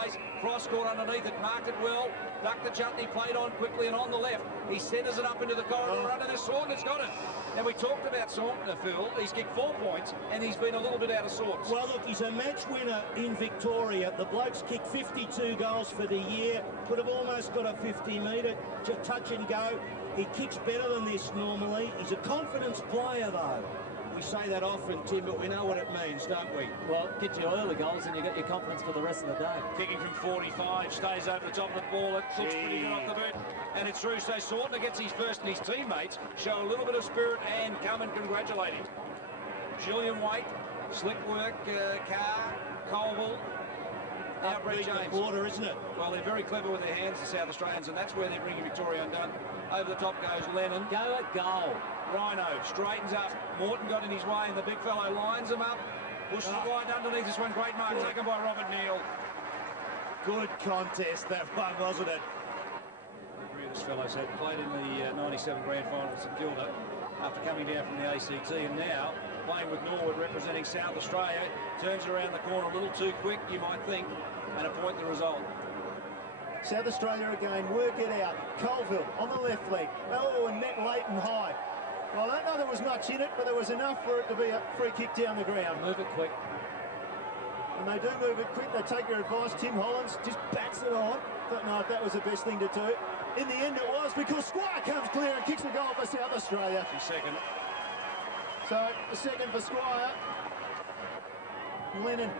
space. Frost scored underneath it, marked it well. Ducked the chutney, played on quickly and on the left. He centres it up into the corridor under this. Saunter's got it. Now, we talked about Saunter, Phil. He's kicked 4 points and he's been a little bit out of sorts. Well, look, he's a match winner in Victoria. The bloke's kicked 52 goals for the year. Could have almost got a 50-metre touch and go. He kicks better than this normally. He's a confidence player, though. We say that often, Tim, but we know what it means, don't we? Well, get your early goals and you get your confidence for the rest of the day. Kicking from 45, stays over the top of the ball. It looks pretty good off the boot. And it's through. So Saunter gets his first, and his teammates show a little bit of spirit and come and congratulate him. Julian Waite, slick work, Carr, Colville. Now Brett James. Water, isn't it? Well, they're very clever with their hands, the South Australians, and that's where they're bringing Victoria undone. Over the top goes Lennon. Go at goal. Rhino straightens up. Morton got in his way, and the big fellow lines him up. Pushes it wide underneath this one. Great mark taken by Robert Neal. Good contest, that one, wasn't it? This fellow said played in the 97 grand final at St Kilda after coming down from the ACT, and now playing with Norwood representing South Australia. Turns around the corner a little too quick, you might think, and a point the result. South Australia again, work it out. Colville on the left leg. Oh, and met late and high. Well, I don't know there was much in it, but there was enough for it to be a free kick down the ground. Move it quick. And they do move it quick. They take your advice. Tim Hollands just bats it on. Don't know if that was the best thing to do. In the end, it was, because Squire comes clear and kicks a goal for South Australia. Second. So, the second for Squire. Lennon,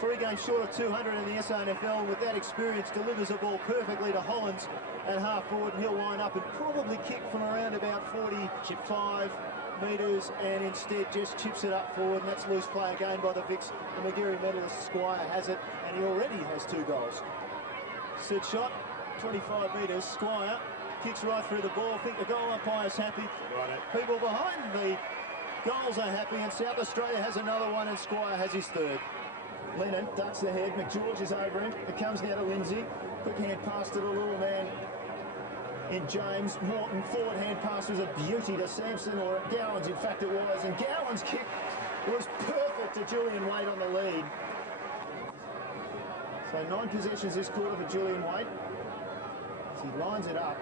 3 games short of 200 in the SANFL. With that experience, delivers the ball perfectly to Hollands at half forward, and he'll line up and probably kick from around about 45 metres, and instead just chips it up forward, and that's loose play again by the Vicks. The Magarey medalist Squire has it, and he already has 2 goals. Sid shot, 25 metres. Squire kicks right through the ball. I think the goal umpire's happy. People behind the goals are happy, and South Australia has another one, and Squire has his 3rd. Lennon ducks the head. McGeorge is over him. It comes now to Lindsay. Quick hand pass to the little man in James. Morton, forward hand pass was a beauty to Sampson, or Gowans, in fact it was. And Gowans' kick was perfect to Julian Waite on the lead. So 9 possessions this quarter for Julian Waite. As he lines it up.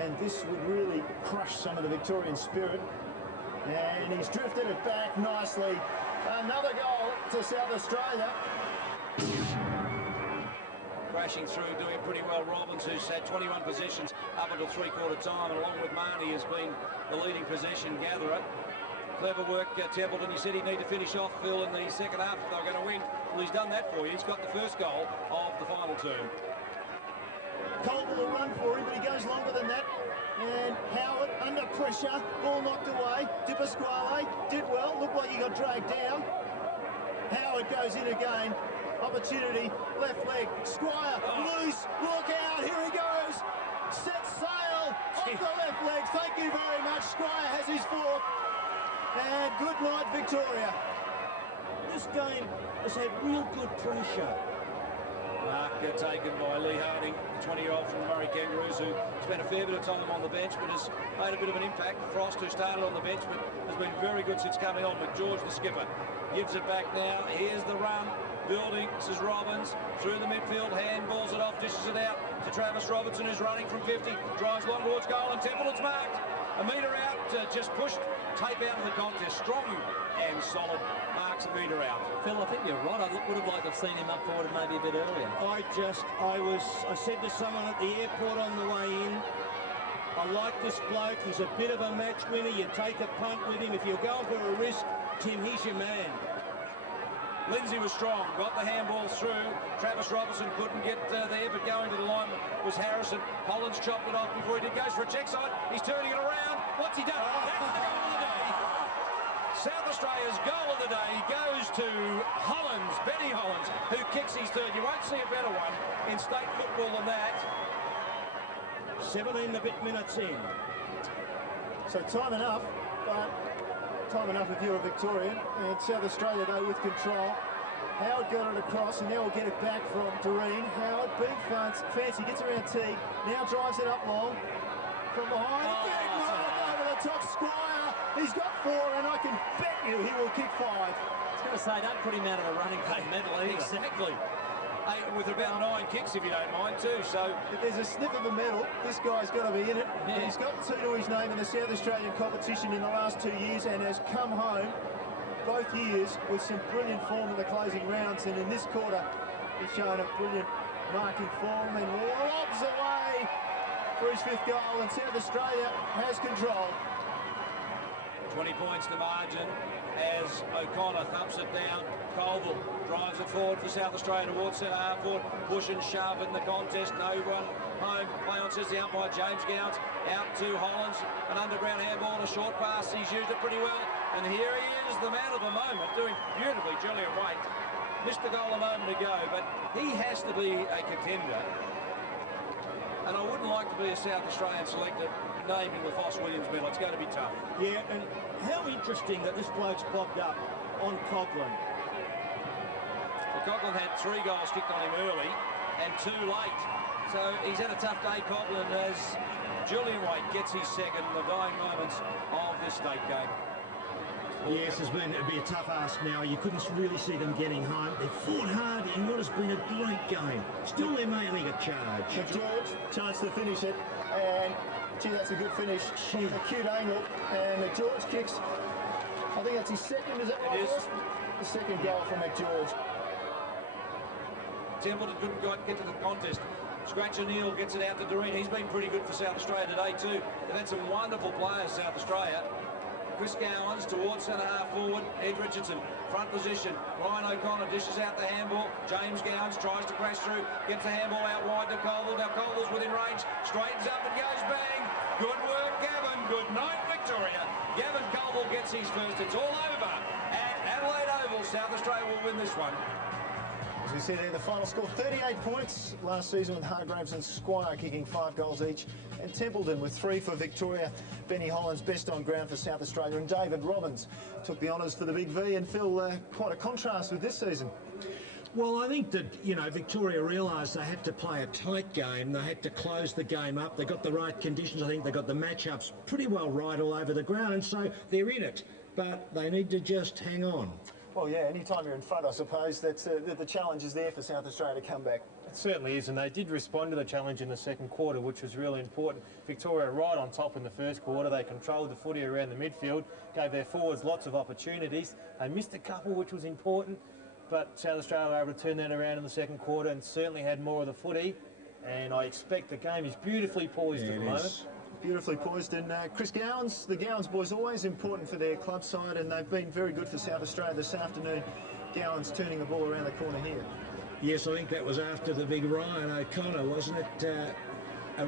And this would really crush some of the Victorian spirit. And he's drifted it back nicely. Another goal to South Australia. Crashing through, doing pretty well. Robbins, who's had 21 possessions up until 3/4 time, and along with Marnie has been the leading possession gatherer. Clever work, Templeton. You said he'd need to finish off, Phil, in the second half if they were going to win. Well, he's done that for you. He's got the first goal of the final term. Colville will run for him, but he goes longer than that. And Howard under pressure, ball knocked away. Di Pasquale did well, looked like he got dragged down. Howard goes in again. Opportunity, left leg. Squire, loose, look out, here he goes. Set sail off the left leg. Thank you very much. Squire has his 4th. And good night, Victoria. This game has had real good pressure. Mark taken by Lee Harding, the 20-year-old from the Murray Kangaroos, who spent a fair bit of time on the bench but has made a bit of an impact. Frost, who started on the bench but has been very good since coming on. McGeorge, the skipper, gives it back now. Here's the run. Building, this is Robbins, through the midfield, handballs it off, dishes it out to Travis Robertson, who's running from 50, drives long towards goal, and Templeton's marked. A metre out, just pushed tape out of the contest. Strong and solid, marks a metre out. Phil, I think you're right. I would have liked to have seen him up forward maybe a bit earlier. I said to someone at the airport on the way in, I like this bloke. He's a bit of a match winner. You take a punt with him. If you're going for a risk, Tim, he's your man. Lindsay was strong, got the handball through. Travis Robertson couldn't get there, but going to the line was Harrison. Hollands chopped it off before he did. Goes for a check side. He's turning it around. What's he done? That's the goal of the day. South Australia's goal of the day goes to Hollands, Benny Hollands, who kicks his 3rd. You won't see a better one in state football than that. 17 and a bit minutes in. So time enough, but time enough if you're a Victorian. And South Australia, though, with control. Howard got it across, and now we'll get it back from Doreen. Howard, big fancy, gets around T. Now drives it up long. From behind, big mark over the top. Squire, he's got 4, and I can bet you he will kick 5. I was going to say, don't put him out of the running for the medal either. Exactly. Hey, with about 9 kicks, if you don't mind, too. So if there's a sniff of a medal, this guy's got to be in it. Yeah. He's got 2 to his name in the South Australian competition in the last 2 years and has come home both years with some brilliant form in the closing rounds. And in this quarter, he's shown a brilliant marking form and lobs away for his 5th goal. And South Australia has control. 20 points to margin as O'Connor thumps it down. Colville drives it forward for South Australia towards centre half forward. Push and shove in the contest. No one home. Play on, says the umpire. James Gowns out to Hollands. An underground handball, a short pass. He's used it pretty well. And here he is, the man of the moment, doing beautifully. Julian Waite missed the goal a moment ago, but he has to be a contender. And I wouldn't like to be a South Australian selector naming the Foss Williams medal. It's going to be tough. Yeah, and how interesting that this bloke's popped up on Coughlin. Well, Coughlin had 3 goals kicked on him early and 2 late. So he's had a tough day, Coughlin, as Julian Waite gets his second in the dying moments of this state game. Yes, it'd be a tough ask now. You couldn't really see them getting home. They fought hard in what has been a great game. Still, they mainly got charged. George, chance to finish it, and gee, that's a good finish from an acute angle. And George kicks, I think that's his second, is that right? It is. The second goal from McGeorge. Templeton couldn't get to the contest. Scratch O'Neill gets it out to Doreen. He's been pretty good for South Australia today too. They've had some wonderful players, South Australia. Chris Gowans towards centre half forward. Ed Richardson, front position. Ryan O'Connor dishes out the handball. James Gowans tries to crash through. Gets the handball out wide to Colville. Now Colville's within range. Straightens up and goes bang. Good work, Gavin. Good night, Victoria. Gavin Colville gets his first. It's all over at Adelaide Oval. South Australia will win this one. As we see there, the final score 38 points last season, with Hargraves and Squire kicking 5 goals each, and Templeton with 3 for Victoria. Benny Hollands best on ground for South Australia, and David Robbins took the honours for the Big V. And Phil, quite a contrast with this season. Well, I think that, you know, Victoria realised they had to play a tight game. They had to close the game up. They got the right conditions. I think they got the matchups pretty well right all over the ground, and so they're in it. But they need to just hang on. Well, yeah, anytime you're in front, I suppose, that's the challenge is there for South Australia to come back. It certainly is, and they did respond to the challenge in the second quarter, which was really important. Victoria right on top in the first quarter. They controlled the footy around the midfield, gave their forwards lots of opportunities. They missed a couple, which was important, but South Australia were able to turn that around in the second quarter and certainly had more of the footy. And I expect the game is beautifully poised at the moment. Beautifully poised, and Chris Gowans, the Gowans boys, always important for their club side, and they've been very good for South Australia this afternoon. Gowans turning the ball around the corner here. Yes, I think that was after the big Ryan O'Connor, wasn't it?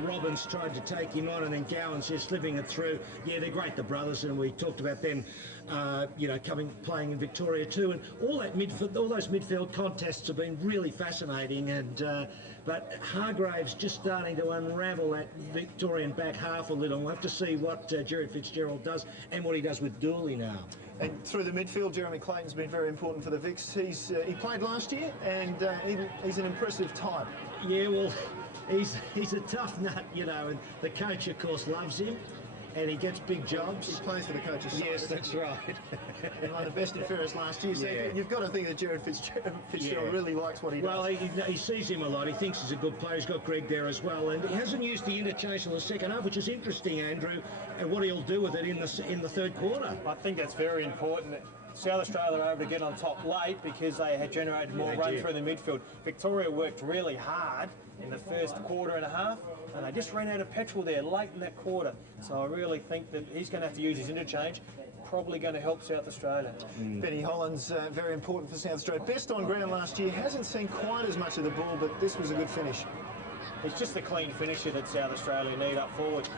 Robbins tried to take him on, and then Gowans just slipping it through. Yeah, they're great, the brothers, and we talked about them, you know, playing in Victoria too. And all those midfield contests have been really fascinating. And but Hargraves just starting to unravel that Victorian back half a little. We'll have to see what Jared Fitzgerald does and what he does with Dooley now. And through the midfield, Jeremy Clayton's been very important for the Vics. He played last year, and he's an impressive type. Yeah, well, he's a tough nut, you know, and the coach, of course, loves him, and he gets big jobs. He plays for the coach's side. Yes, that's right. And one of the best in Ferris last year, so Yeah. you've got to think that Jared Fitzgerald really likes what he does. Well, he sees him a lot. He thinks he's a good player. He's got Greg there as well, and he hasn't used the interchange in the second half, which is interesting, Andrew, and what he'll do with it in the third quarter. I think that's very important. South Australia were able to get on top late because they had generated more run through the midfield. Victoria worked really hard in the first quarter and a half, and they just ran out of petrol there late in that quarter. So I really think that he's going to have to use his interchange. Probably going to help South Australia. Benny Hollands, very important for South Australia. Best on ground last year, hasn't seen quite as much of the ball, but this was a good finish. It's just the clean finisher that South Australia need up forward.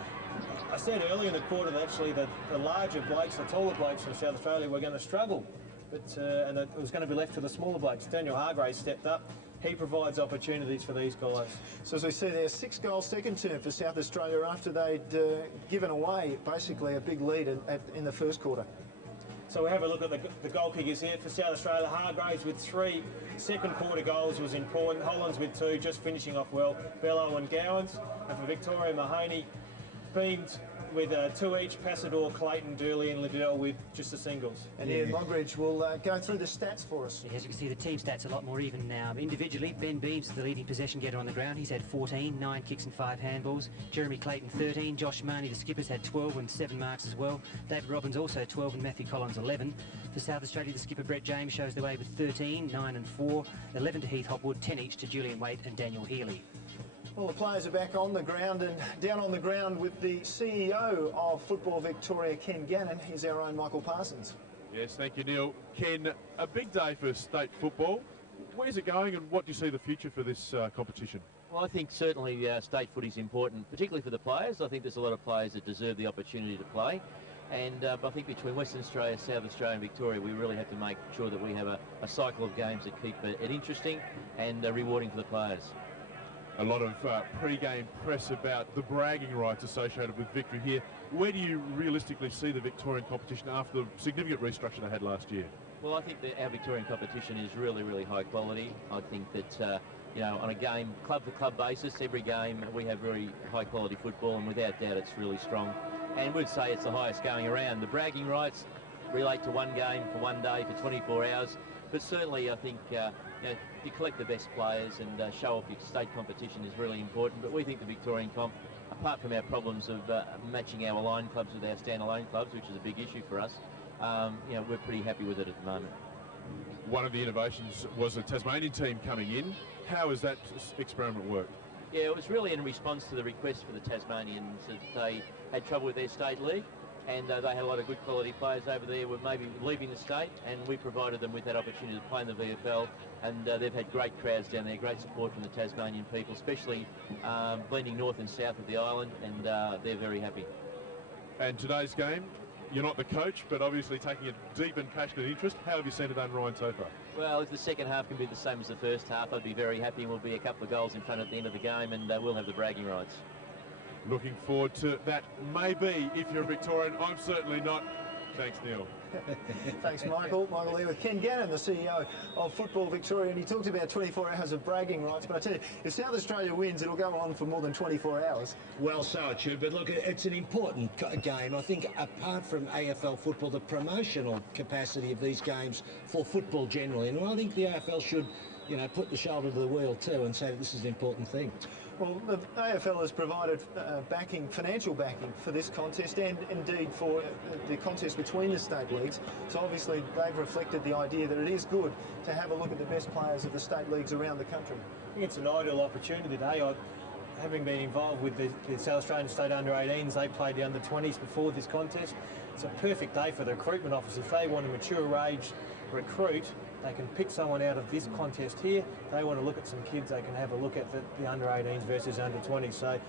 I said earlier in the quarter that actually the larger blokes, the taller blokes from South Australia were going to struggle, but and it was going to be left to the smaller blokes. Daniel Hargraves stepped up. He provides opportunities for these guys. So as we see there, 6 goals second term for South Australia after they'd given away basically a big lead in the first quarter. So we have a look at the goal kickers here for South Australia. Hargraves with 3 second quarter goals was important. Hollands with 2, just finishing off well. Bello and Gowans. And for Victoria, Mahoney beamed with 2 each, Passador, Clayton, Durley and Liddell with just the singles. And Ian Mogridge will go through the stats for us. As you can see, the team stats a lot more even now. Individually, Ben Beams is the leading possession getter on the ground. He's had 14, 9 kicks and 5 handballs. Jeremy Clayton 13, Josh Marnie, the skipper's had 12 and 7 marks as well. David Robbins also 12 and Matthew Collins 11. For South Australia, the skipper Brett James shows the way with 13, 9 and 4, 11 to Heath Hopwood, 10 each to Julian Waite and Daniel Healy. Well, the players are back on the ground and down on the ground with the CEO of Football Victoria, Ken Gannon. Here's our own Michael Parsons. Yes, thank you, Neil. Ken, a big day for state football. Where's it going and what do you see the future for this competition? Well, I think certainly state footy is important, particularly for the players. I think there's a lot of players that deserve the opportunity to play. And I think between Western Australia, South Australia and Victoria, we really have to make sure that we have a cycle of games that keep it interesting and rewarding for the players. A lot of pre-game press about the bragging rights associated with victory here. Where do you realistically see the Victorian competition after the significant restructure they had last year? Well, I think that our Victorian competition is really, really high quality. I think that, you know, on a game, club-for-club basis, every game we have very high-quality football, and without doubt it's really strong. And we'd say it's the highest going around. The bragging rights relate to one game for one day for 24 hours, but certainly I think you know, you collect the best players and show off your state competition is really important. But we think the Victorian comp, apart from our problems of matching our aligned clubs with our standalone clubs, which is a big issue for us, you know, we're pretty happy with it at the moment. One of the innovations was a Tasmanian team coming in. How has that experiment worked? Yeah, it was really in response to the request for the Tasmanians that they had trouble with their state league, and they had a lot of good quality players over there were maybe leaving the state, and we provided them with that opportunity to play in the VFL, and they've had great crowds down there, great support from the Tasmanian people, especially blending north and south of the island, and they're very happy. And today's game, you're not the coach, but obviously taking a deep and passionate interest. How have you seen it done, Ryan, so far? Well, if the second half can be the same as the first half, I'd be very happy, and we'll be a couple of goals in front at the end of the game, and we'll have the bragging rights. Looking forward to that. Maybe, if you're a Victorian. I'm certainly not. Thanks, Neil. Thanks, Michael. Michael here with Ken Gannon, the CEO of Football Victoria, and he talked about 24 hours of bragging rights, but I tell you, if South Australia wins, it'll go on for more than 24 hours. Well, so it should, but look, it's an important game. I think apart from AFL football, the promotional capacity of these games for football generally, and I think the AFL should, you know, put the shoulder to the wheel too and say that this is an important thing. Well, the AFL has provided financial backing for this contest and indeed for the contest between the state leagues. So obviously they've reflected the idea that it is good to have a look at the best players of the state leagues around the country. I think it's an ideal opportunity today. Having been involved with the South Australian State Under-18s, they played the Under-20s before this contest. It's a perfect day for the recruitment officers. If they want a mature age recruit, they can pick someone out of this contest here. If they want to look at some kids, they can have a look at the Under-18s versus Under-20s. So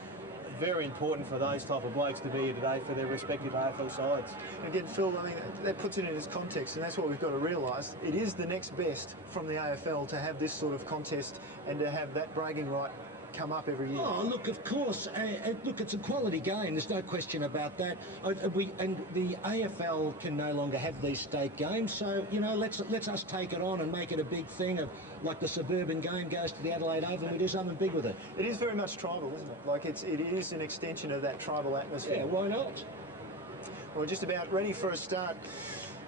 very important for those type of blokes to be here today for their respective AFL sides. Again, Phil, I mean, that puts it in its context, and that's what we've got to realise. It is the next best from the AFL to have this sort of contest and to have that bragging right come up every year. Oh, look, of course. Look, it's a quality game. There's no question about that. And the AFL can no longer have these state games, so you know, let's us take it on and make it a big thing of like the suburban game goes to the Adelaide Oval and we do something big with it. It is very much tribal, isn't it? Like it is an extension of that tribal atmosphere. Yeah, why not? We're just about ready for a start.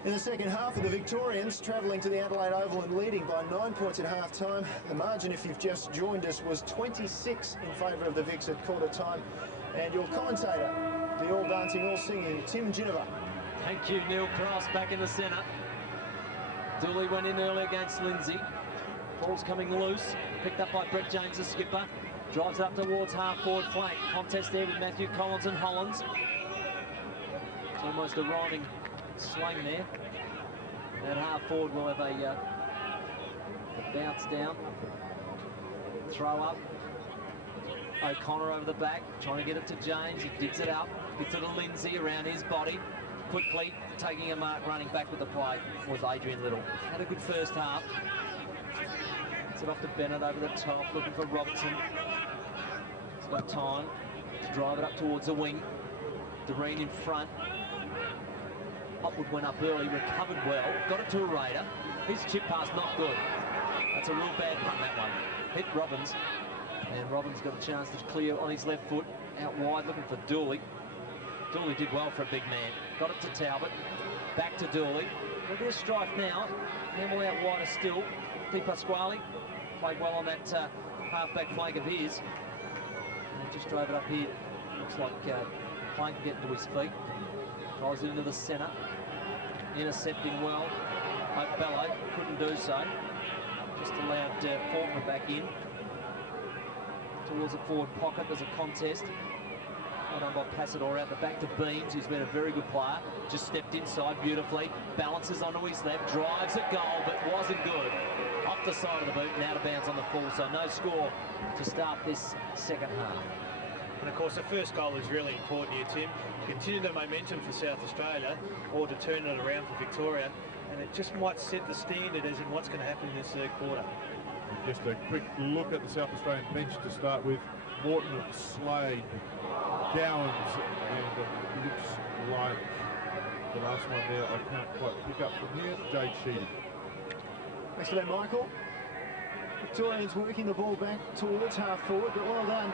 In the second half of the Victorians travelling to the Adelaide Oval and leading by 9 points at half-time. The margin, if you've just joined us, was 26 in favour of the Vics at quarter-time. And your commentator, the all-dancing, all-singing, Tim Ginniver. Thank you, Neil Cross back in the centre. Dooley went in early against Lindsay. Ball's coming loose, picked up by Brett James, the skipper. Drives it up towards half-forward flank. Contest there with Matthew Collins and Hollands. It's almost a rhyming slang there. At half-forward will have a bounce down. Throw up. O'Connor over the back, trying to get it to James. He digs it up, gets it to Lindsay around his body. Quickly taking a mark, running back with the play was Adrian Little. Had a good first half. Gets it off to Bennett over the top, looking for Robertson. He's got time to drive it up towards the wing. Doreen in front. Hopwood went up early, recovered well, got it to a Raider. His chip pass not good. That's a real bad run, that one. Hit Robbins, and Robbins got a chance to clear on his left foot, out wide, looking for Dooley. Dooley did well for a big man. Got it to Talbot. Back to Dooley. A bit of strife now. Hamble out wider still. Di Pasquale played well on that half-back flank of his. And he just drove it up here. Looks like Plank getting to his feet. Drives it into the centre. Intercepting well. Bello couldn't do so. Just allowed Faulkner back in. Towards the forward pocket, there's a contest. Well done by Passador out the back to Beams, who's been a very good player. Just stepped inside beautifully, balances onto his left, drives at goal, but wasn't good. Off the side of the boot and out of bounds on the full, so no score to start this second half. And of course, the first goal is really important here, Tim. Continue the momentum for South Australia, or to turn it around for Victoria, and it just might set the standard as in what's going to happen in this third quarter. Just a quick look at the South Australian bench to start with. Morton, Slade, Gowans, and it looks like the last one there I can't quite pick up from here, Jade Sheedy. Thanks for that, Michael. Victorians working the ball back towards half forward, but well done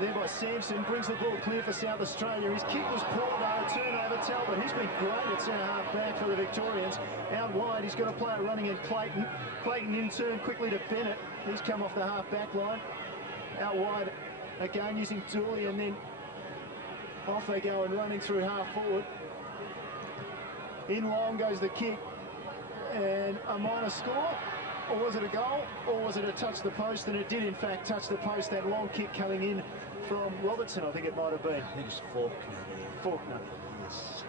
there by Sampson. Brings the ball clear for South Australia. His kick was poor though, turnover. Talbot, he's been great at centre half back for the Victorians. Out wide, he's got a player running in Clayton. Clayton in turn quickly to Bennett. He's come off the half back line. Out wide again using Dooley, and then off they go and running through half forward. In long goes the kick, and a minor score. Or was it a goal, or was it a touch the post? And it did in fact touch the post. That long kick coming in from Robertson, I think it might have been. I think it's Faulkner. Faulkner. Yes.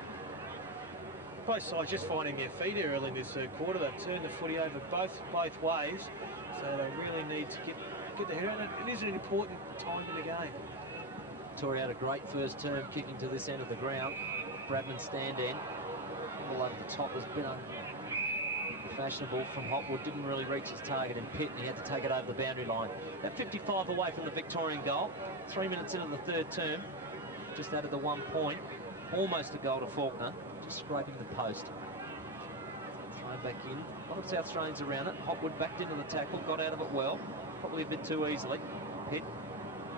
Both sides just finding their feet early in this third quarter. They've turned the footy over both ways, so they really need to get the head on it. It is an important time in the game. Victoria had a great first term kicking to this end of the ground. Bradman stand end. All over the top has been fashionable from Hopwood. Didn't really reach his target in pit, and he had to take it over the boundary line. At 55 away from the Victorian goal. 3 minutes into the third term. Just added the 1 point. Almost a goal to Faulkner. Just scraping the post. Thrown back in. A lot of South Australians around it. Hopwood backed into the tackle. Got out of it well. Probably a bit too easily. Pitt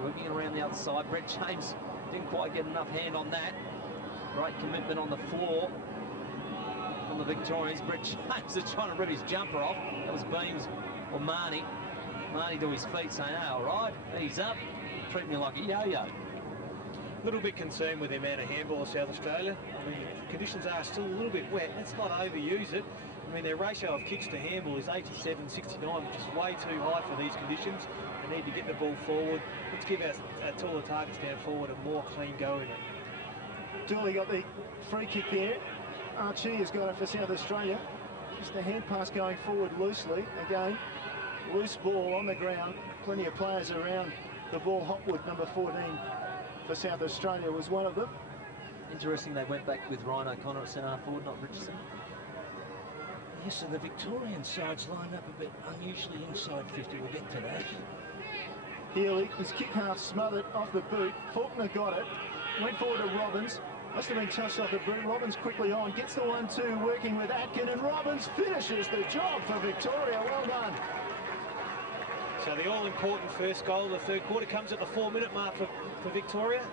working around the other side. Brett James didn't quite get enough hand on that. Great commitment on the floor from the Victorians. Brett James is trying to rip his jumper off. That was Beams or Marnie. Marnie to his feet saying, "Oh, all right, he's up. Treat me like a yo-yo." A little bit concerned with the amount of handball of South Australia. I mean, the conditions are still a little bit wet. Let's not overuse it. I mean, their ratio of kicks to handball is 87-69, which is way too high for these conditions. They need to get the ball forward. Let's give our taller targets down forward a more clean go in it. Dooley got the free kick there. Archie has got it for South Australia. Just a hand pass going forward loosely. Again, loose ball on the ground. Plenty of players around the ball. Hopwood, number 14 for South Australia, was one of them. Interesting they went back with Ryan O'Connor at centre forward, not Richardson. Yes, so the Victorian side's lined up a bit unusually inside 50. We'll get to that. Healy, his kick half smothered off the boot. Faulkner got it. Went forward to Robbins. Must have been touched off the boot. Robbins quickly on. Gets the 1-2 working with Atkin, and Robbins finishes the job for Victoria. Well done. So the all-important first goal of the third quarter comes at the 4-minute mark for Victoria,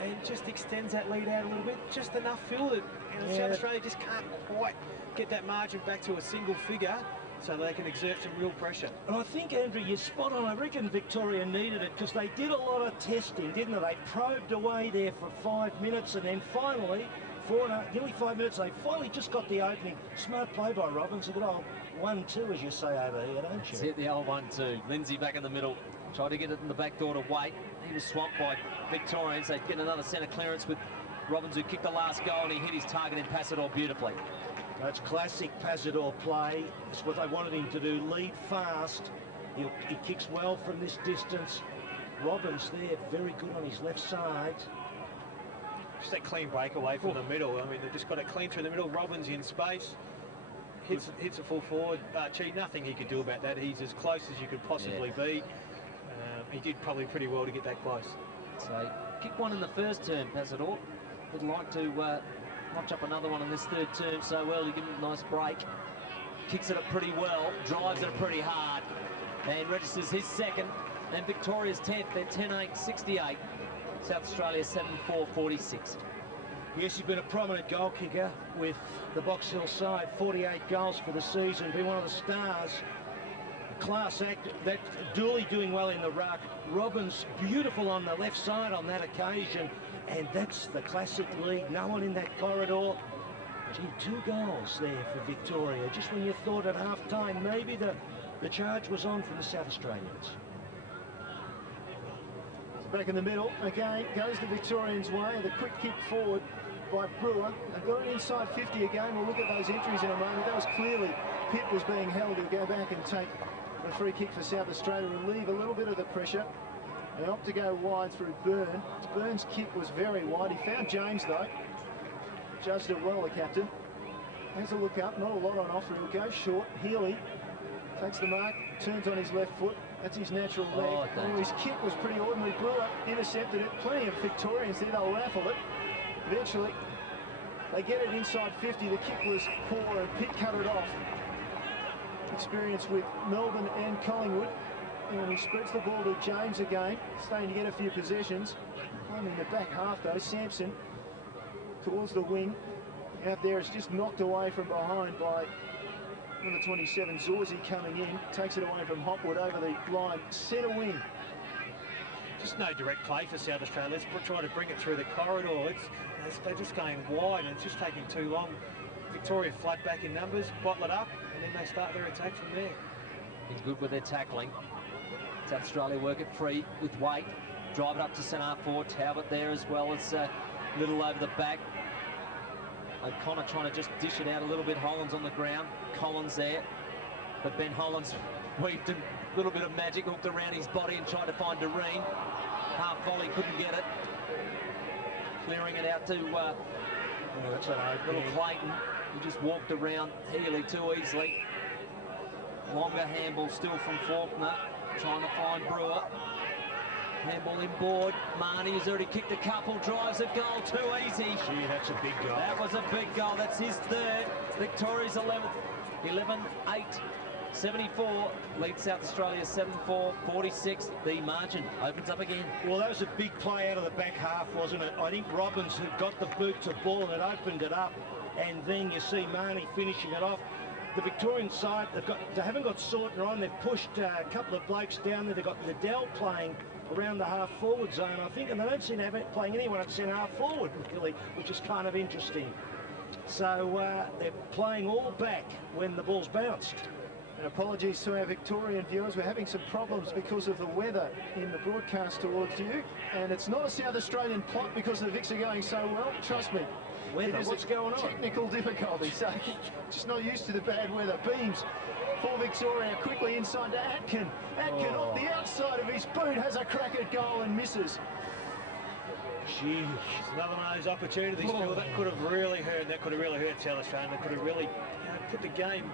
and just extends that lead out a little bit. Just enough fill that South Australia just can't quite get that margin back to a single figure, so they can exert some real pressure. And I think, Andrew, you're spot on. I reckon Victoria needed it because they did a lot of testing, didn't they? They probed away there for 5 minutes, and then finally, nearly 5 minutes, they finally just got the opening. Smart play by Robbins. A good old 1-2, as you say over here, don't you? It's hit the old 1-2. Lindsay back in the middle. Tried to get it in the back door to Wait. He was swamped by Victorians. They'd get another centre clearance with Robbins, who kicked the last goal, and he hit his target in Passador beautifully. That's classic Passador play. It's what they wanted him to do, lead fast. He kicks well from this distance. Robbins there, very good on his left side. Just that clean breakaway from the middle. I mean, they've just got it clean through the middle. Robbins in space. Hits a full forward. Archie, nothing he could do about that. He's as close as you could possibly be. He did probably pretty well to get that close. So, kick one in the first term, Passador. Would like to notch up another one in this third term so well to give him a nice break. Kicks it up pretty well, drives it pretty hard, and registers his second, and Victoria's 10th. They're 10-8, 68. South Australia 7-4, 46. Yes, he's been a prominent goal kicker with the Box Hill side, 48 goals for the season, been one of the stars. Class act. That Dooley doing well in the ruck. Robbins beautiful on the left side on that occasion, and that's the classic lead. No one in that corridor. Gee, 2 goals there for Victoria. Just when you thought at half-time maybe the charge was on for the South Australians. Back in the middle again, goes the Victorians' way. The quick kick forward by Brewer. They've got an inside 50 again. We'll look at those entries in a moment. That was clearly Pitt was being held. He'll go back and take the free kick for South Australia, relieve a little bit of the pressure. They opt to go wide through Byrne. Byrne's kick was very wide. He found James though. Judged it well, the captain. Has a look up, not a lot on offer. He'll go short. Healy takes the mark, turns on his left foot. That's his natural leg. His kick was pretty ordinary. Brewer intercepted it. Plenty of Victorians there. They'll raffle it. Eventually, they get it inside 50. The kick was poor and Pitt cut it off. Experience with Melbourne and Collingwood. And he spreads the ball to James again, starting to get a few possessions. In the back half though, Sampson towards the wing. Out there, it's just knocked away from behind by number 27, Zorzi coming in. Takes it away from Hopwood over the line. Centre wing. Just no direct play for South Australia. Let's try to bring it through the corridor. They're just going wide and it's just taking too long. Victoria flat back in numbers, bottle it up, and then they start their attack from there. He's good with their tackling. South Australia work it free with weight. Drive it up to centre forward. Talbot there as well as Little over the back. O'Connor trying to just dish it out a little bit. Hollands on the ground. Collins there. But Ben Hollands weaved a little bit of magic, hooked around his body and tried to find Doreen. Half volley, couldn't get it. Clearing it out to little Clayton. He just walked around Healy too easily. Longer handball still from Faulkner. Trying to find Brewer. Handball inboard. Marnie has already kicked a couple. Drives a goal. Too easy. Gee, that's a big goal. That was a big goal. That's his third. Victoria's 11th. 11-8. 74. Leads South Australia 7-4. 46. The margin opens up again. Well, that was a big play out of the back half, wasn't it? I think Robbins had got the boot to ball and it opened it up. And then you see Marnie finishing it off. The Victorian side, they haven't got Sortner on. They've pushed a couple of blokes down there. They've got Liddell playing around the half-forward zone, I think, and they don't seem to have it playing anyone at centre half-forward, really, which is kind of interesting. So they're playing all back when the ball's bounced. And apologies to our Victorian viewers. We're having some problems because of the weather in the broadcast towards you. And it's not a South Australian plot because the Vics are going so well. Trust me. Weather, what's going on? Technical difficulty. So just not used to the bad weather. Beams for Victoria quickly inside to Atkin. Atkin off the outside of his boot has a crack at goal and misses. Jeez, another one of those opportunities, Phil, that could have really hurt. That could have really hurt South Australia. That could have really put the game,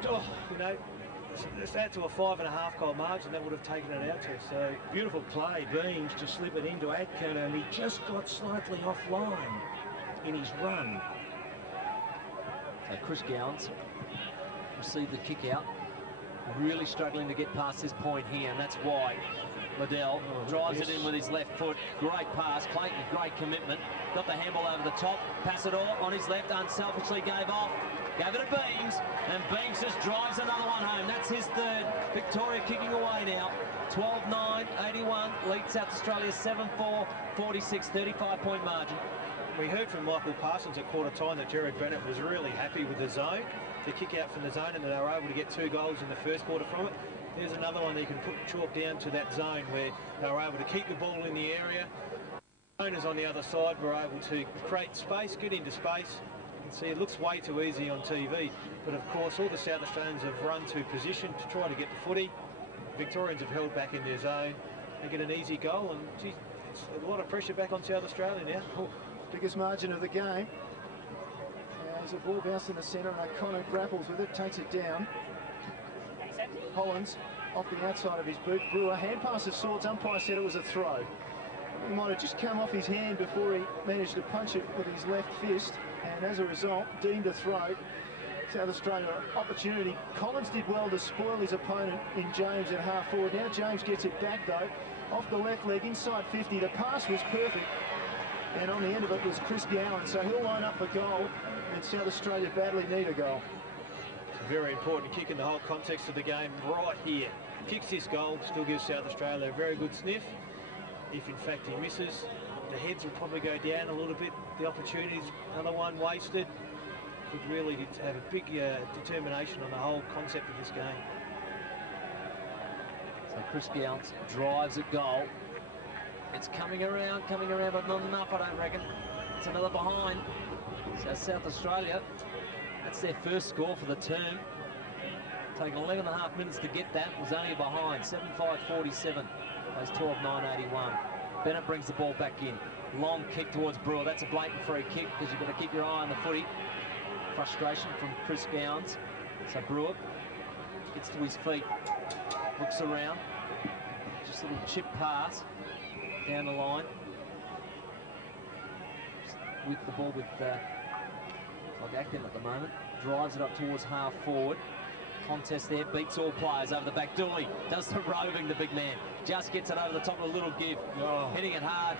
it's out to a 5.5 goal margin. That would have taken it out to. So beautiful play, Beams to slip it into Atkin, and he just got slightly offline in his run. So Chris Gowans received the kick out. Really struggling to get past this point here, and that's why Liddell drives it in with his left foot. Great pass. Clayton, great commitment. Got the handball over the top. Passador on his left, unselfishly gave off. Gave it to Beams, and Beams just drives another one home. That's his third. Victoria kicking away now. 12-9, 81. Leads South Australia 7-4, 46, 35-point margin. We heard from Michael Parsons at quarter time that Jared Bennett was really happy with the zone, to kick out from the zone, and they were able to get 2 goals in the first quarter from it. There's another one that you can put chalk down to that zone where they were able to keep the ball in the area. Owners on the other side were able to create space, get into space. You can see it looks way too easy on TV, but of course all the South Australians have run to position to try to get the footy. Victorians have held back in their zone. They get an easy goal, and geez, it's a lot of pressure back on South Australia now. Biggest margin of the game. As a ball bounced in the centre and O'Connor grapples with it, takes it down. Hollands off the outside of his boot. Brewer, hand pass of sorts. Umpire said it was a throw. He might have just come off his hand before he managed to punch it with his left fist, and as a result, deemed a throw. South Australia opportunity. Collins did well to spoil his opponent in James at half forward. Now James gets it back though, off the left leg, inside 50. The pass was perfect. and on the end of it was Chris Gowan, so he'll line up for goal, and South Australia badly need a goal. It's a very important kick in the whole context of the game right here. Kicks this goal, still gives South Australia a very good sniff. If in fact he misses, the heads will probably go down a little bit. The opportunity's another one wasted. Could really have a big determination on the whole concept of this game. So Chris Gounce drives at goal. It's coming around, but not enough, I don't reckon. It's another behind. So South Australia, that's their first score for the term. Taking 11.5 minutes to get that. Was only behind. 7-5-47. Plays 12-9-81. Bennett brings the ball back in. Long kick towards Brewer. That's a blatant free kick because you've got to keep your eye on the footy. Frustration from Chris Gowans. So Brewer gets to his feet. Looks around. Just a little chip pass down the line. Just with the ball with like Acton at the moment. Drives it up towards half forward. Contest there, beats all players over the back. Dooley does the roving, the big man. Just gets it over the top of a little give. Hitting it hard.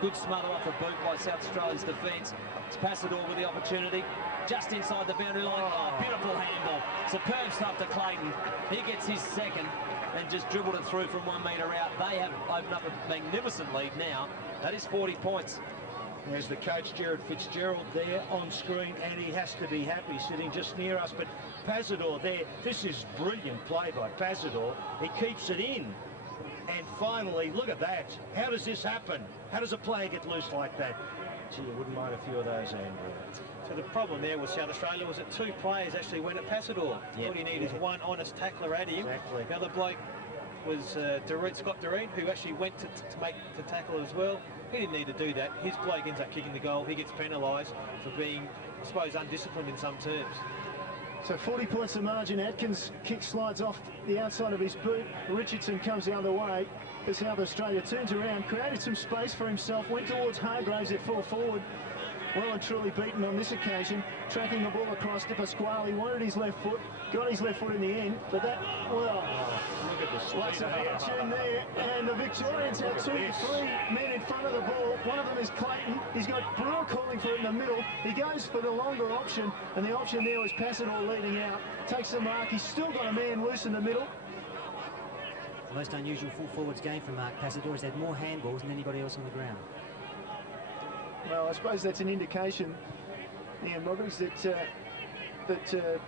Good smother off the boot by South Australia's defence. It's Passador with the opportunity. Just inside the boundary line. Oh, beautiful handball. Superb stuff to Clayton. He gets his second and just dribbled it through from 1 metre out. They have opened up a magnificent lead now. That is 40 points. There's the coach, Jared Fitzgerald, there on screen, and he has to be happy sitting just near us. But Passador there, this is brilliant play by Passador. He keeps it in. And finally, look at that. How does this happen? How does a player get loose like that? Gee, you wouldn't mind a few of those, Andrew. So the problem there with South Australia was that 2 players actually went at Passador. Yep. All you need is one honest tackler at him. Exactly. The other bloke was Scott Doreen, who actually went to tackle it as well. He didn't need to do that. His bloke ends up kicking the goal. He gets penalised for being, I suppose, undisciplined in some terms. So 40 points the margin. Atkins kick slides off the outside of his boot. Richardson comes the other way. As South Australia turns around, created some space for himself, went towards Hargraves at full forward. Well and truly beaten on this occasion. Tracking the ball across to Pasquale, wanted his left foot, got his left foot in the end, but that, well, look at the lots of action there, and the Victorians have 2 to 3 men in front of the ball. One of them is Clayton. He's got Brewer calling for it in the middle. He goes for the longer option, and the option there was Passador leading out. Takes the mark. He's still got a man loose in the middle. The most unusual full forwards game from Mark Passador. He's had more handballs than anybody else on the ground. Well, I suppose that's an indication, Ian Roberts, that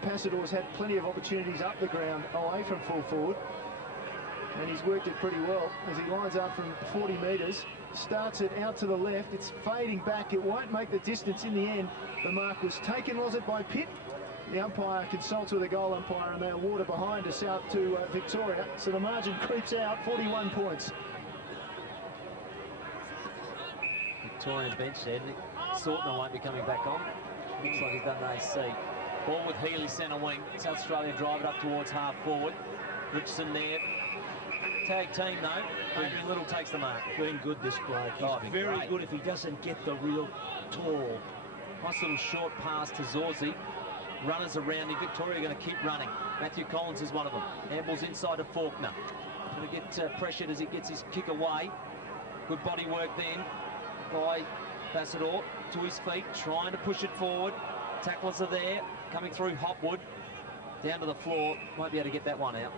Passador's had plenty of opportunities up the ground away from full forward, and he's worked it pretty well as he lines up from 40 metres, starts it out to the left. It's fading back. It won't make the distance in the end. The mark was taken, was it, by Pitt? The umpire consults with the goal umpire, and they award it behind to Victoria. So the margin creeps out, 41 points. Victorian bench there. Nick Sortner won't be coming back on. Looks like he's done an AC. Ball with Healy centre wing. South Australia drive it up towards half forward. Richardson there. Tag team though. Adrian Little takes the mark. Been good this bloke. He's very great. good if he doesn't get the real tall. Nice little short pass to Zorzi. Runners around him. Victoria going to keep running. Matthew Collins is one of them. Handballs inside to Faulkner. Going to get pressured as he gets his kick away. Good body work then by Passador to his feet, trying to push it forward. Tacklers are there, coming through Hopwood. Down to the floor. Won't be able to get that one out.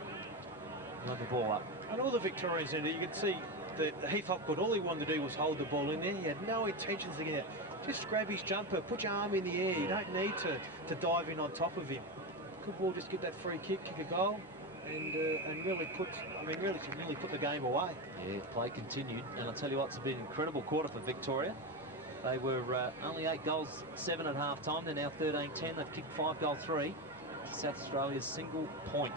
Let the ball up. And all the Victorians in there, you can see that Heath Hopwood, all he wanted to do was hold the ball in there. He had no intentions to get it. Just grab his jumper, put your arm in the air. You don't need to dive in on top of him. Good ball, just get that free kick, kick a goal, and really put, really put the game away. Yeah, play continued, and I'll tell you what, it's been an incredible quarter for Victoria. They were only 8 goals, 7 at half time. They're now 13-10. They've kicked 5 goal 3. South Australia's single point.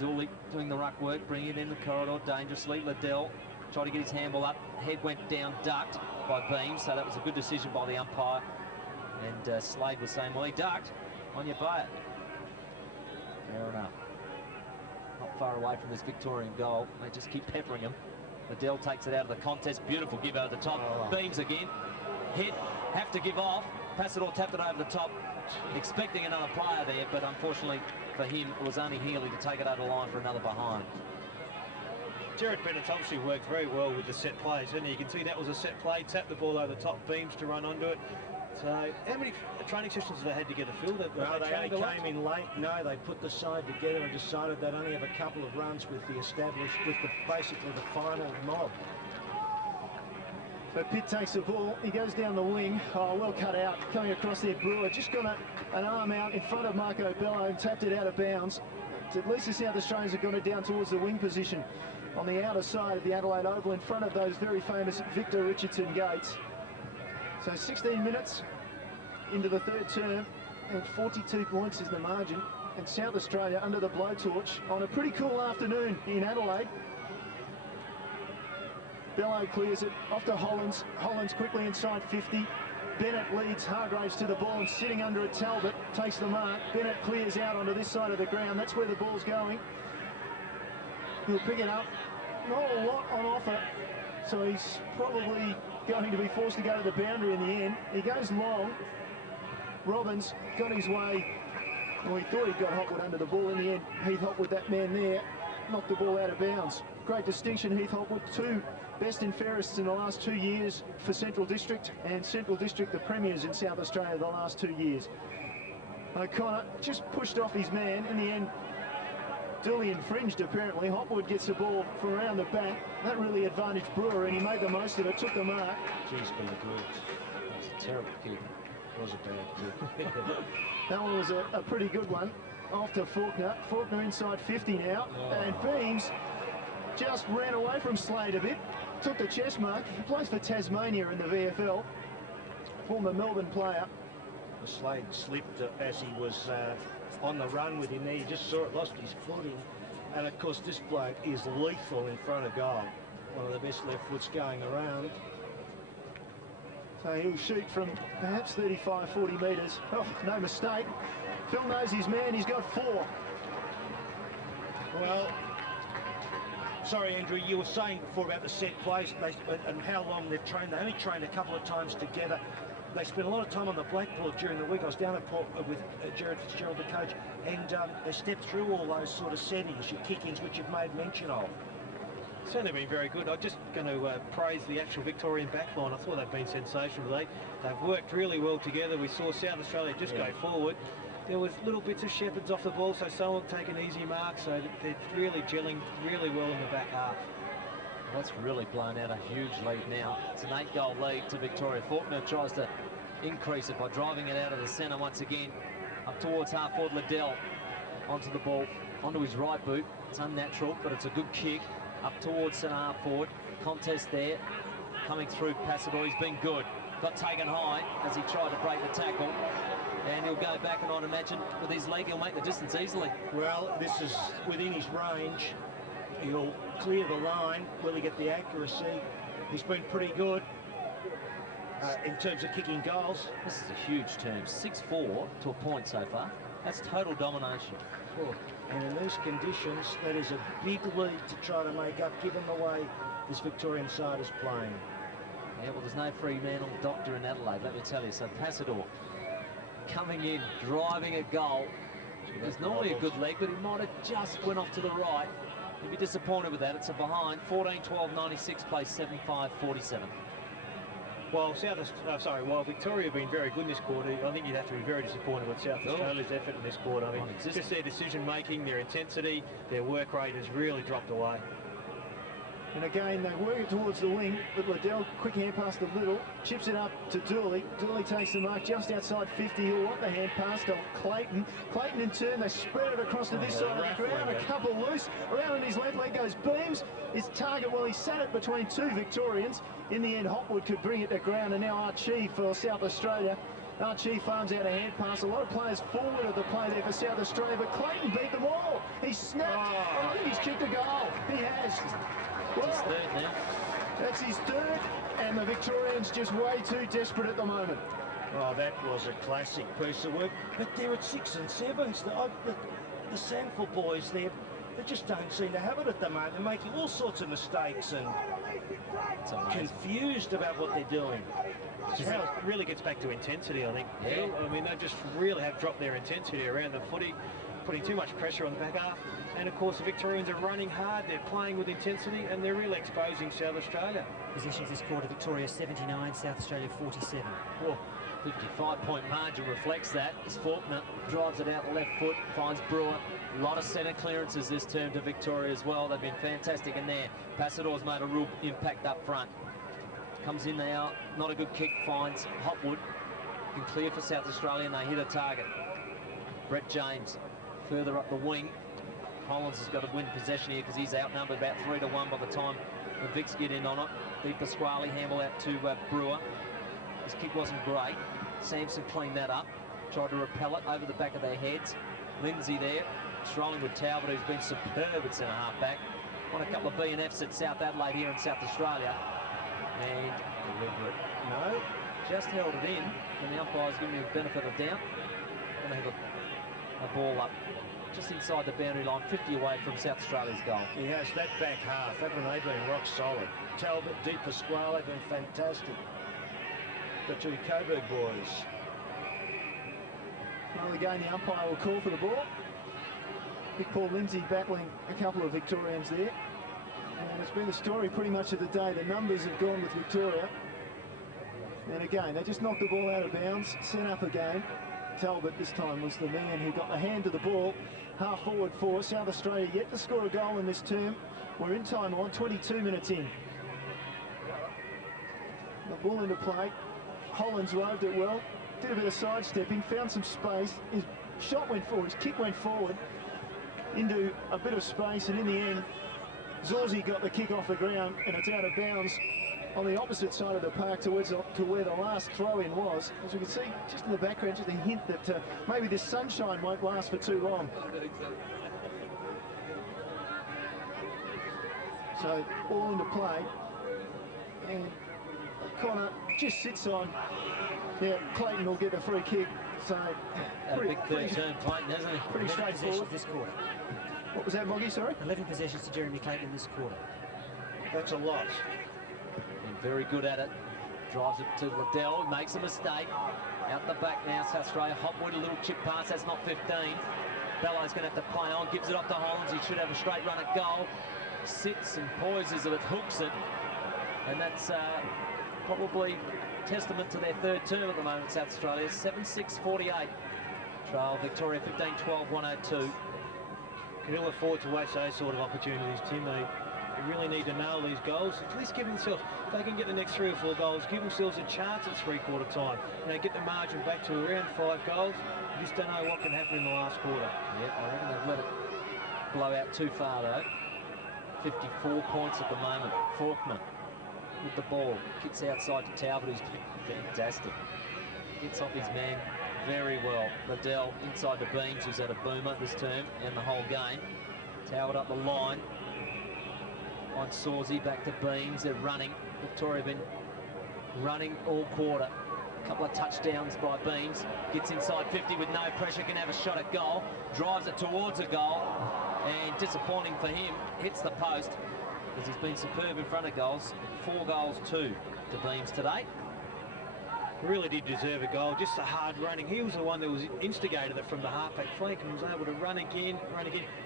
Dooley doing the ruck work, bringing it in the corridor dangerously. Liddell tried to get his handball up. Head went down, ducked by Beams, so that was a good decision by the umpire. And Slade was saying, well, he ducked. On your buy it. Fair enough. Not far away from this Victorian goal. They just keep peppering him. Liddell takes it out of the contest. Beautiful give over the top. Beams again. Hit. Have to give off. Passador tapped it over the top. Expecting another player there, but unfortunately for him, it was only Healy to take it over the line for another behind. Jared Bennett's obviously worked very well with the set plays, and you can see that was a set play, tapped the ball over the top beams to run onto it. So how many training sessions have they had to get a field? Well, they only came in late. No, they put the side together and decided they'd only have a couple of runs with the established, basically the final mob. So Pitt takes the ball, he goes down the wing, well cut out, coming across there, Brewer, just got an arm out in front of Marco Bello and tapped it out of bounds. At least the South Australians have got it down towards the wing position on the outer side of the Adelaide Oval in front of those very famous Victor Richardson gates. So 16 minutes into the third term and 42 points is the margin, and South Australia under the blowtorch on a pretty cool afternoon in Adelaide. Bello clears it off to Hollands. Hollands quickly inside 50. Bennett leads Hargraves to the ball and sitting under it. Talbot takes the mark. Bennett clears out onto this side of the ground. That's where the ball's going. He'll pick it up. Not a lot on offer, so he's probably going to be forced to go to the boundary in the end. He goes long. Robbins got his way. Well, he thought he'd got Hopwood under the ball. In the end, Heath Hopwood, that man there, knocked the ball out of bounds. Great distinction, Heath Hopwood. 2 best and fairest in the last 2 years for Central District, and Central District the premiers in South Australia the last 2 years. O'Connor just pushed off his man. In the end, Dooley infringed apparently. Hopwood gets the ball from around the back. That really advantaged Brewer, and he made the most of it, took the mark. Geez, been good. That's a terrible kick. It was a bad kick. That one was a pretty good one. Off to Faulkner. Faulkner inside 50 now, and Beams just ran away from Slade a bit. Took the chest mark. He plays for Tasmania in the VFL. Former Melbourne player. Slade slipped as he was on the run with him there. You just saw it, lost his footing. And of course, this bloke is lethal in front of goal. One of the best left foots going around. So he'll shoot from perhaps 35, 40 metres. Oh, no mistake. Phil knows his man. He's got 4. Well, sorry, Andrew, you were saying before about the set plays and how long they've trained. They only trained a couple of times together. They spent a lot of time on the blackboard during the week. I was down at Port with Jared Fitzgerald, the coach, and they stepped through all those sort of settings, your kick-ins, which you've made mention of. Certainly been very good. I'm just going to praise the actual Victorian backline. I thought they've been sensational. They've worked really well together. We saw South Australia just go forward. There was little bits of Shepherds off the ball, so someone taking easy marks, so they're really gelling really well in the back half. That's really blown out a huge lead now. It's an 8-goal lead to Victoria. Faulkner tries to increase it by driving it out of the centre once again. Up towards half forward, Liddell onto the ball, onto his right boot. It's unnatural, but it's a good kick. Up towards centre half forward. Contest there. Coming through Passador. He's been good. Got taken high as he tried to break the tackle. And he'll go back, and I'd imagine with his leg he'll make the distance easily. Well, this is within his range. He'll clear the line. Will he get the accuracy? He's been pretty good in terms of kicking goals. This is a huge term. 6-4 to a point so far. That's total domination. Oh, and in these conditions, that is a big lead to try to make up, given the way this Victorian side is playing. Yeah, well, there's no free man or doctor in Adelaide, let me tell you. So Passador coming in, driving a goal. There's normally a good leg, but he might have just went off to the right. He'd be disappointed with that. It's a behind. 14-12-96, plays 7-5-47. While while Victoria have been very good in this quarter, I think you'd have to be very disappointed with South Australia's effort in this quarter. I mean, just their decision making, their intensity, their work rate has really dropped away. And again, they work it towards the wing, but Liddell, quick hand pass to Little, chips it up to Dooley. Dooley takes the mark just outside 50. He'll want the hand pass to Clayton. Clayton in turn, they spread it across to this side of the ground. A couple loose. Around on his left leg goes Beams. His target, well, he sat it between 2 Victorians. In the end, Hopwood could bring it to ground, and now Archie for South Australia. Archie farms out a hand pass. A lot of players forward of the play there for South Australia, but Clayton beat them all. He snapped. I think he's kicked a goal. He has. Well, It's third now. that's his third, and the Victorians just way too desperate at the moment. Oh, that was a classic piece of work. But they're at 6 and 7s. The SANFL boys, they just don't seem to have it at the moment. They're making all sorts of mistakes and confused about what they're doing. It really gets back to intensity, I think. Yeah. I mean, they just really have dropped their intensity around the footy, putting too much pressure on the back half. And of course the Victorians are running hard, they're playing with intensity, and they're really exposing South Australia. Possessions this quarter, Victoria 79, South Australia 47. Whoa. 55-point margin reflects that as Faulkner drives it out the left foot, finds Brewer. A lot of centre clearances this term to Victoria as well. They've been fantastic in there. Passador's made a real impact up front. Comes in now, not a good kick, finds Hopwood. Can clear for South Australia and they hit a target. Brett James further up the wing. Collins has got to win possession here because he's outnumbered about 3 to 1 by the time the Vics get in on it. Di Pasquale handle out to Brewer. His kick wasn't great. Sampson cleaned that up. Tried to repel it over the back of their heads. Lindsay there, strolling with Talbot, who's been superb at centre half back. Won a couple of B&Fs at South Adelaide here in South Australia. And deliberate. No, just held it in. And the umpire's giving him the benefit of doubt. Going to have a ball up just inside the boundary line, 50 away from South Australia's goal. He has that back half, haven't they been rock solid? Talbot, Di Pasquale been fantastic. The two Coburg boys. Well, again, the umpire will call for the ball. Big Paul Lindsay battling a couple of Victorians there. And it's been the story pretty much of the day. The numbers have gone with Victoria. And again, they just knocked the ball out of bounds, set up again. Talbot this time was the man who got the hand to the ball. Half forward for South Australia, yet to score a goal in this term. We're in time on, 22 minutes in. The ball into play. Hollands roved it well, did a bit of sidestepping, found some space. His shot went forward, his kick went forward into a bit of space, and in the end, Zorzi got the kick off the ground, and it's out of bounds on the opposite side of the park to where the last throw-in was. As we can see, just in the background, just a hint that maybe this sunshine won't last for too long. So, all into play, and Connor just sits on. Yeah, Clayton will get a free kick. So, a big third turn, Clayton, hasn't he? Pretty straightforward. This quarter. What was that, Moggy, sorry? 11 possessions to Jeremy Clayton in this quarter. That's a lot. And very good at it. Drives it to Liddell, makes a mistake. Out the back now, South Australia. Hopwood, a little chip pass, that's not 15. Bellows going to have to play on, gives it off to Hollands. He should have a straight run at goal. Sits and poises it, hooks it. And that's probably testament to their third term at the moment, South Australia. 7-6-48. Trail Victoria 15-12, 102. Can ill afford to waste those sort of opportunities, Tim. They really need to nail these goals. At least give themselves, if they can get the next 3 or 4 goals, give themselves a chance at three-quarter time. You know, get the margin back to around 5 goals. You just don't know what can happen in the last quarter. Yep, I reckon they've let it blow out too far, though. 54 points at the moment. Faulkner with the ball. Kicks outside to Talbot, who's fantastic. Gets off his man very well. Liddell inside the beams, who's had a boomer this term and the whole game. Talbot up the line. On Sawsey, back to Beams. They're running. Victoria been running all quarter. A couple of touchdowns by Beams. Gets inside 50 with no pressure, can have a shot at goal. Drives it towards a goal. And disappointing for him, hits the post because he's been superb in front of goals. 4 goals, 2 to Beams today. Really did deserve a goal, just the hard running. He was the one that was instigated it from the halfback flank and was able to run again.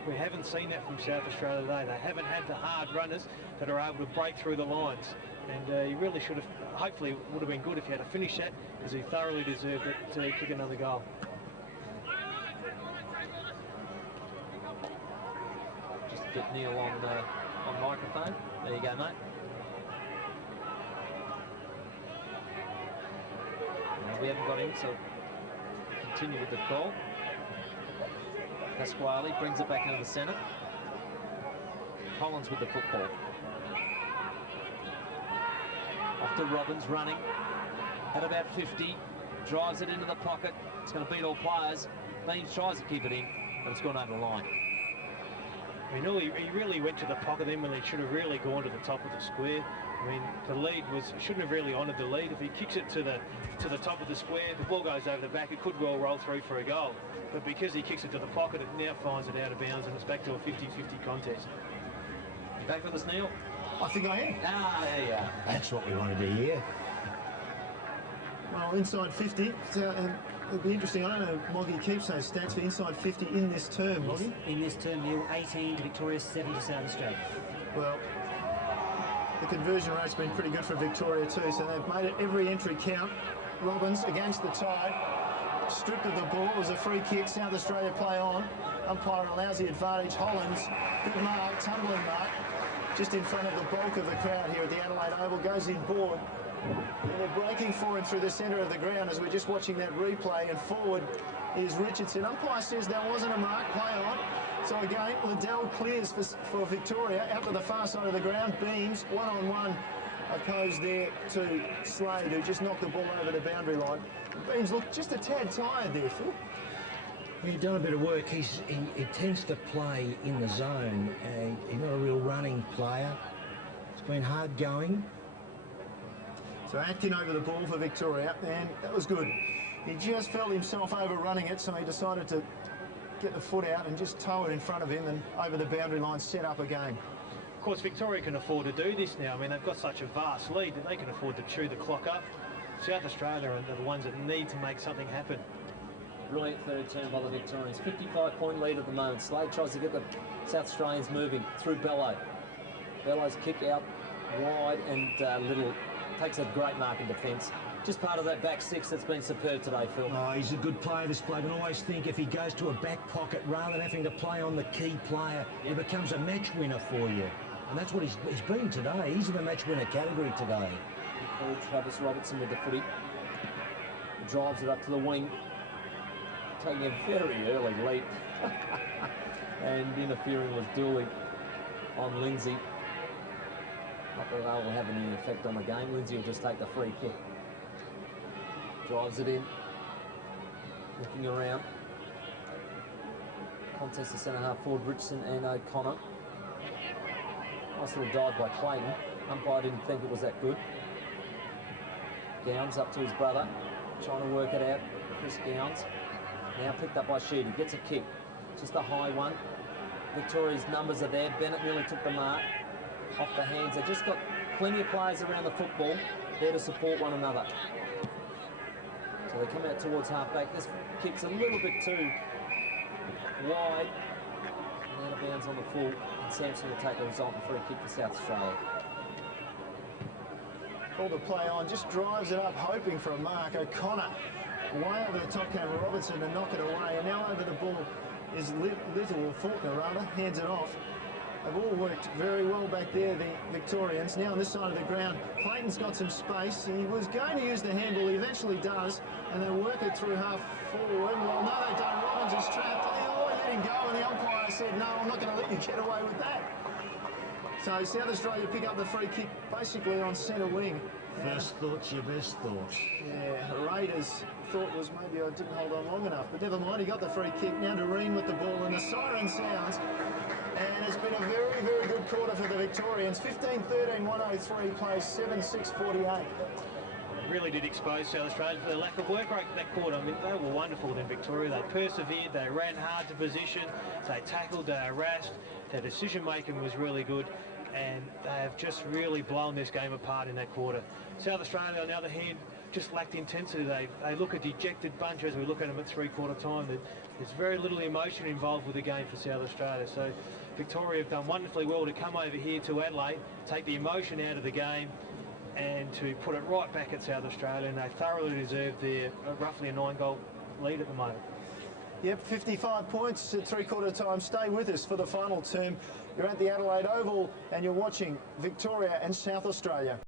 We haven't seen that from South Australia today. They haven't had the hard runners that are able to break through the lines. And he really should have, hopefully it would have been good if he had to finish that, because he thoroughly deserved it to kick another goal. Just get Neil on microphone. There you go, mate. We haven't got him, so continue with the call. Pasquale brings it back into the centre. Collins with the football. Off to Robbins, running at about 50. Drives it into the pocket. It's going to beat all players. Beams tries to keep it in, but it's gone over the line. I mean, he really went to the pocket then when he should have really gone to the top of the square. I mean, the lead shouldn't have really honoured the lead. If he kicks it to the top of the square, the ball goes over the back, it could well roll through for a goal. But because he kicks it to the pocket, it now finds it out of bounds and it's back to a 50-50 contest. You back with us, Neil? I think I am. Ah, there you are. That's what we wanted to hear. Well, inside 50, and It'll be interesting. I don't know, Moggy keeps those stats for inside 50 in this term, Moggy. In this term, Neil, 18 to Victoria, 7 to South Australia. Well, the conversion rate's been pretty good for Victoria too, so they've made it every entry count. Robbins against the tide, stripped of the ball. It was a free kick. South Australia play on. Umpire allows the advantage. Hollands, good mark, tumbling mark, just in front of the bulk of the crowd here at the Adelaide Oval. Goes in board. And they're breaking for him through the centre of the ground as we're just watching that replay. And forward is Richardson. Umpire says there wasn't a mark. Play on. So again, Liddell clears for Victoria out to the far side of the ground. Beams, one-on-one opposed there to Slade, who just knocked the ball over the boundary line. Beams looked just a tad tired there, Phil. He's done a bit of work. He tends to play in the zone. He's not a real running player. It's been hard going. So Atkin over the ball for Victoria, and that was good. He just felt himself overrunning it, so he decided to get the foot out and just toe it in front of him and over the boundary line, set up again. Of course, Victoria can afford to do this now. I mean, they've got such a vast lead that they can afford to chew the clock up. South Australia are the ones that need to make something happen. Brilliant third turn by the Victorians. 55-point lead at the moment. Slade tries to get the South Australians moving through Bello. Bello's kick out wide, and Little takes a great mark in defence. Just part of that back six that's been superb today, Phil. Oh, he's a good player, this bloke, and I always think if he goes to a back pocket rather than having to play on the key player, he becomes a match winner for you. And that's what he's been today. He's in the match winner category today. Travis Robertson with the footy. Drives it up to the wing. Taking a very early leap. And interfering with Dooley on Lindsay. Not that that will have any effect on the game. Lindsay will just take the free kick. Drives it in. Looking around. Contest the centre half forward, Richardson and O'Connor. Nice little dive by Clayton. Umpire didn't think it was that good. Gowns up to his brother. Trying to work it out. Chris Gowns. Now picked up by Sheedy. Gets a kick. Just a high one. Victoria's numbers are there. Bennett nearly took the mark. Off the hands. They've just got plenty of players around the football there to support one another. So they come out towards half-back. This kick's a little bit too wide. And out of bounds on the full. And Sampson will take the resultant free kick for South Australia. Called the play on, just drives it up, hoping for a mark. O'Connor way over the top came Robertson to knock it away. And now over the ball is Little, or Faulkner rather, hands it off. They've all worked very well back there, the Victorians. Now on this side of the ground, Clayton's got some space. He was going to use the handball, he eventually does, and they work it through half forward. Well, no, they don't. Robbins is trapped. Oh, let him go, and the umpire said, no, I'm not going to let you get away with that. So South Australia pick up the free kick basically on centre wing. First thoughts, your best thoughts. Yeah, Raiders thought was maybe I didn't hold on long enough, but never mind, he got the free kick. Now Doreen with the ball, and the siren sounds. And it's been a very, very good quarter for the Victorians. 15-13, 103, plays 7-6-48. Really did expose South Australia for their lack of work rate that quarter. I mean, they were wonderful in Victoria. They persevered, they ran hard to position, they tackled, they harassed. Their decision-making was really good, and they have just really blown this game apart in that quarter. South Australia, on the other hand, just lacked intensity. They look a dejected bunch as we look at them at three-quarter time. There's very little emotion involved with the game for South Australia. So Victoria have done wonderfully well to come over here to Adelaide, take the emotion out of the game, and to put it right back at South Australia, and they thoroughly deserve their roughly a 9-goal lead at the moment. Yep, 55 points at three-quarter time. Stay with us for the final term. You're at the Adelaide Oval and you're watching Victoria and South Australia.